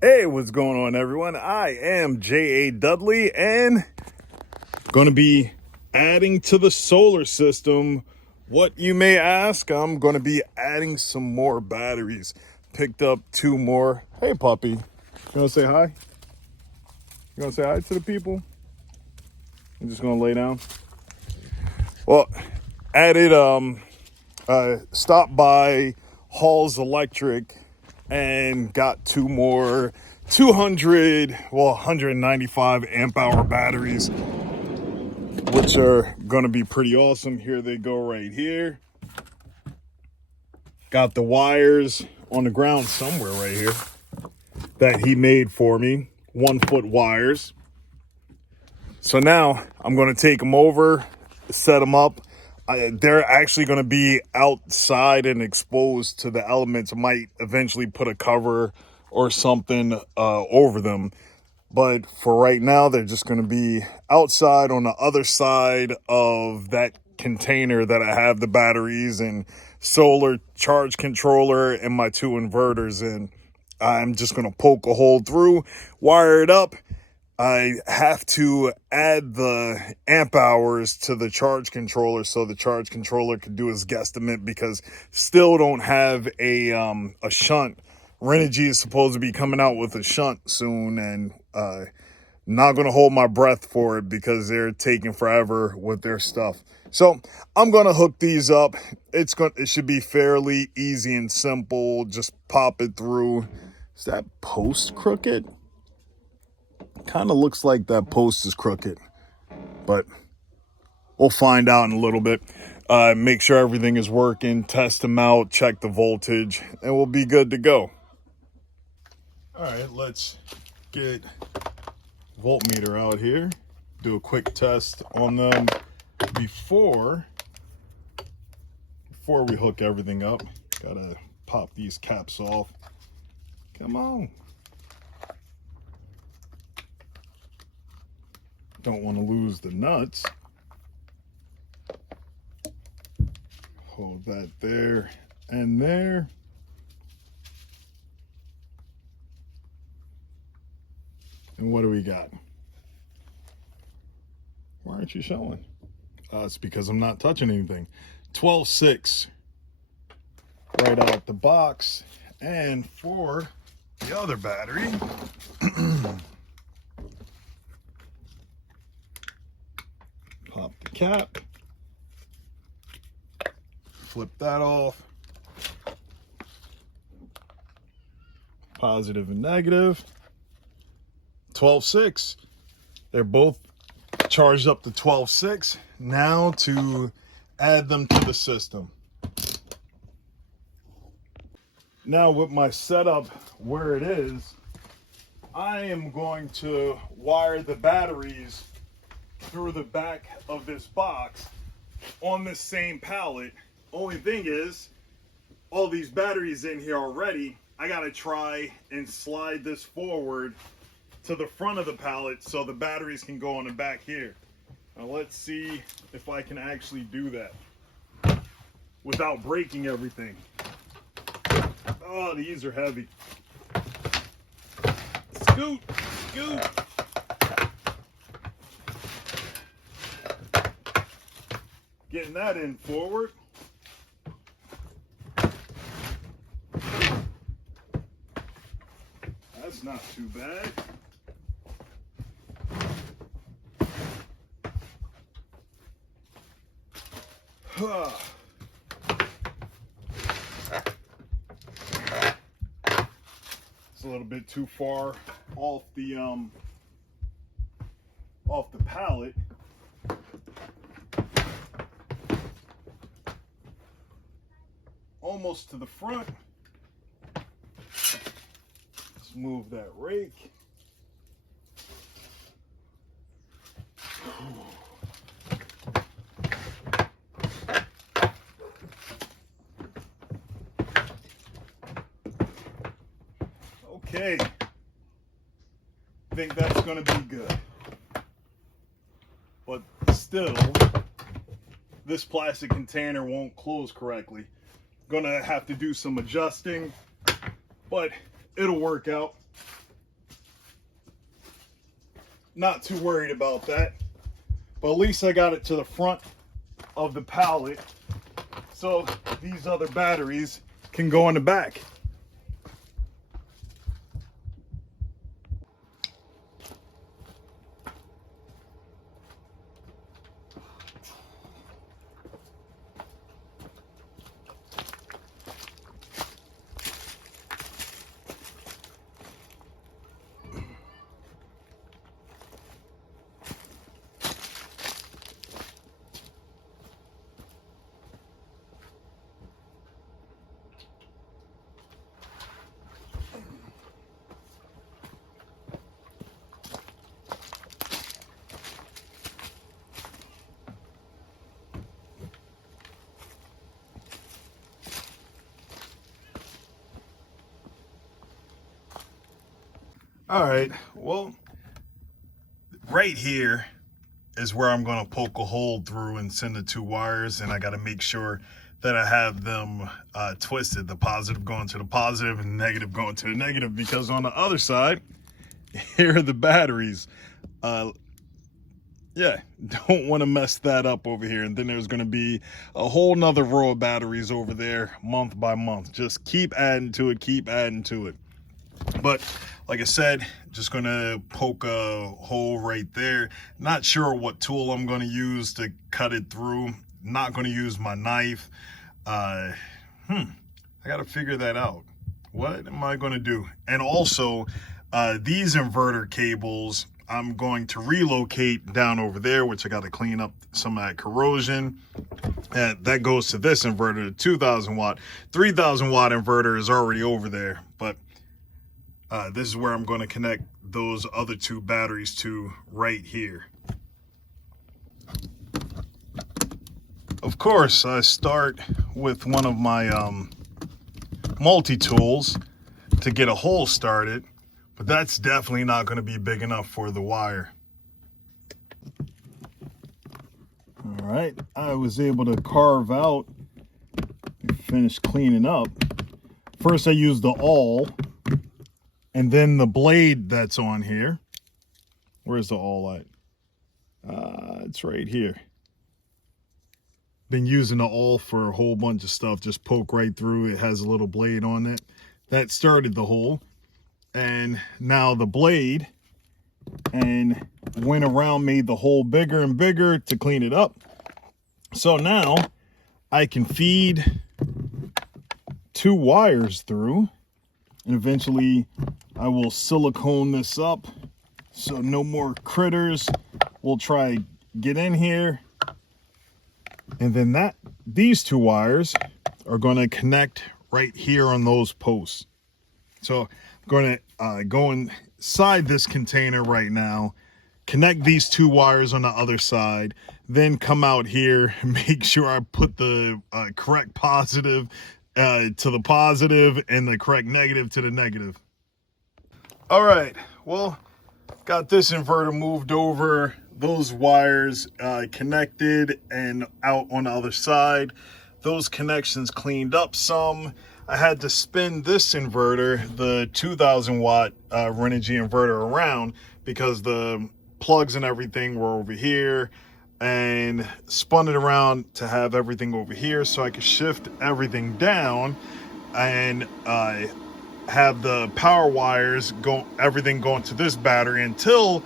Hey, what's going on, everyone? I am J.A. Dudley and going to be adding to the solar system. What you may ask, I'm going to be adding some more batteries. Picked up 2 more. Hey, puppy. You want to say hi? You want to say hi to the people? I'm just going to lay down. Well, added, stopped by Hall's Electric and got 2 more 195 amp hour batteries, which are going to be pretty awesome. Here they go right here. Got the wires on the ground somewhere right here that he made for me, 1-foot wires. So now I'm going to take them over, set them up. They're actually going to be outside and exposed to the elements. Might eventually put a cover or something over them. But for right now, they're just going to be outside on the other side of that container that I have the batteries and solar charge controller and my 2 inverters in. I'm just going to poke a hole through, wire it up. I have to add the amp hours to the charge controller so the charge controller can do his guesstimate, because still don't have a shunt. Renogy is supposed to be coming out with a shunt soon, and not going to hold my breath for it because they're taking forever with their stuff. So I'm going to hook these up. It should be fairly easy and simple. Just pop it through. Is that post crooked? Kind of looks like that post is crooked, but we'll find out in a little bit. Make sure everything is working, test them out, check the voltage, and we'll be good to go. All right, let's get voltmeter out here, do a quick test on them before we hook everything up. Gotta pop these caps off. Come on. Don't want to lose the nuts. Hold that there and there. And what do we got? Why aren't you showing? It's because I'm not touching anything. 12.6 right out the box. And for the other battery, pop the cap, flip that off, positive and negative. 12.6. They're both charged up to 12.6. Now to add them to the system. Now with my setup where it is, I am going to wire the batteries through the back of this box on this same pallet. Only thing is, all these batteries in here already, I gotta try and slide this forward to the front of the pallet so the batteries can go on the back here. Now let's see if I can actually do that without breaking everything. Oh, these are heavy. Scoot, scoot. Getting that in forward. That's not too bad. It's a little bit too far off the pallet. Almost to the front. Let's move that rake. Okay, I think that's going to be good. But still, this plastic container won't close correctly. Gonna have to do some adjusting, but it'll work out. not too worried about that. But at least I got it to the front of the pallet, so these other batteries can go in the back. All right, well, right here is where I'm going to poke a hole through and send the two wires, and I got to make sure that I have them twisted, the positive going to the positive and negative going to the negative, because on the other side, here are the batteries. Yeah, don't want to mess that up over here. And then there's going to be a whole nother row of batteries over there month by month. Just keep adding to it, keep adding to it. But like I said, just gonna poke a hole right there. Not sure what tool I'm gonna use to cut it through. Not gonna use my knife. I gotta figure that out. What am I gonna do? And also, these inverter cables, I'm going to relocate down over there, which I gotta clean up some of that corrosion. And that goes to this inverter, the 2,000 watt. 3,000 watt inverter is already over there, but this is where I'm going to connect those other two batteries to right here. Of course, I start with one of my multi-tools to get a hole started, but that's definitely not going to be big enough for the wire. All right, I was able to carve out and finish cleaning up. First, I used the awl. And then the blade that's on here. Where's the awl at? It's right here. Been using the awl for a whole bunch of stuff. Just poke right through. It has a little blade on it. That started the hole. And now the blade, and went around, made the hole bigger and bigger to clean it up. So now I can feed two wires through. And eventually I will silicone this up so no more critters will try get in here. And then these two wires are going to connect right here on those posts. So I'm going to go inside this container right now, connect these two wires on the other side, then come out here and make sure I put the correct positive to the positive and the correct negative to the negative. All right, well, got this inverter moved over, those wires connected and out on the other side. Those connections cleaned up some. I had to spin this inverter, the 2,000 watt Renogy inverter, around because the plugs and everything were over here, and spun it around to have everything over here so I could shift everything down and have the power wires everything going to this battery until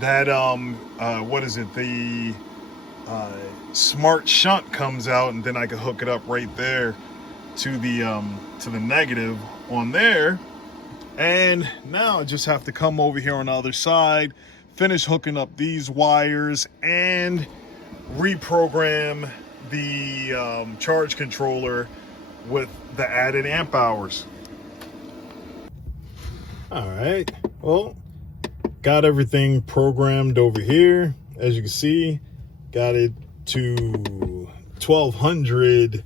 that the smart shunt comes out, and then I could hook it up right there to the negative on there. And now I just have to come over here on the other side, finish hooking up these wires, and reprogram the charge controller with the added amp hours. All right, well, got everything programmed over here. As you can see, got it to 1,200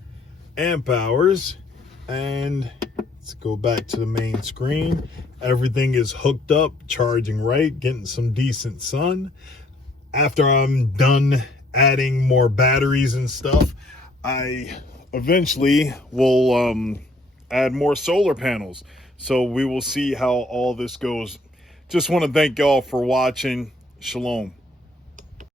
amp hours. And let's go back to the main screen. Everything is hooked up, charging right, getting some decent sun. After I'm done adding more batteries and stuff, I eventually will add more solar panels. So we will see how all this goes. Just want to thank y'all for watching. Shalom.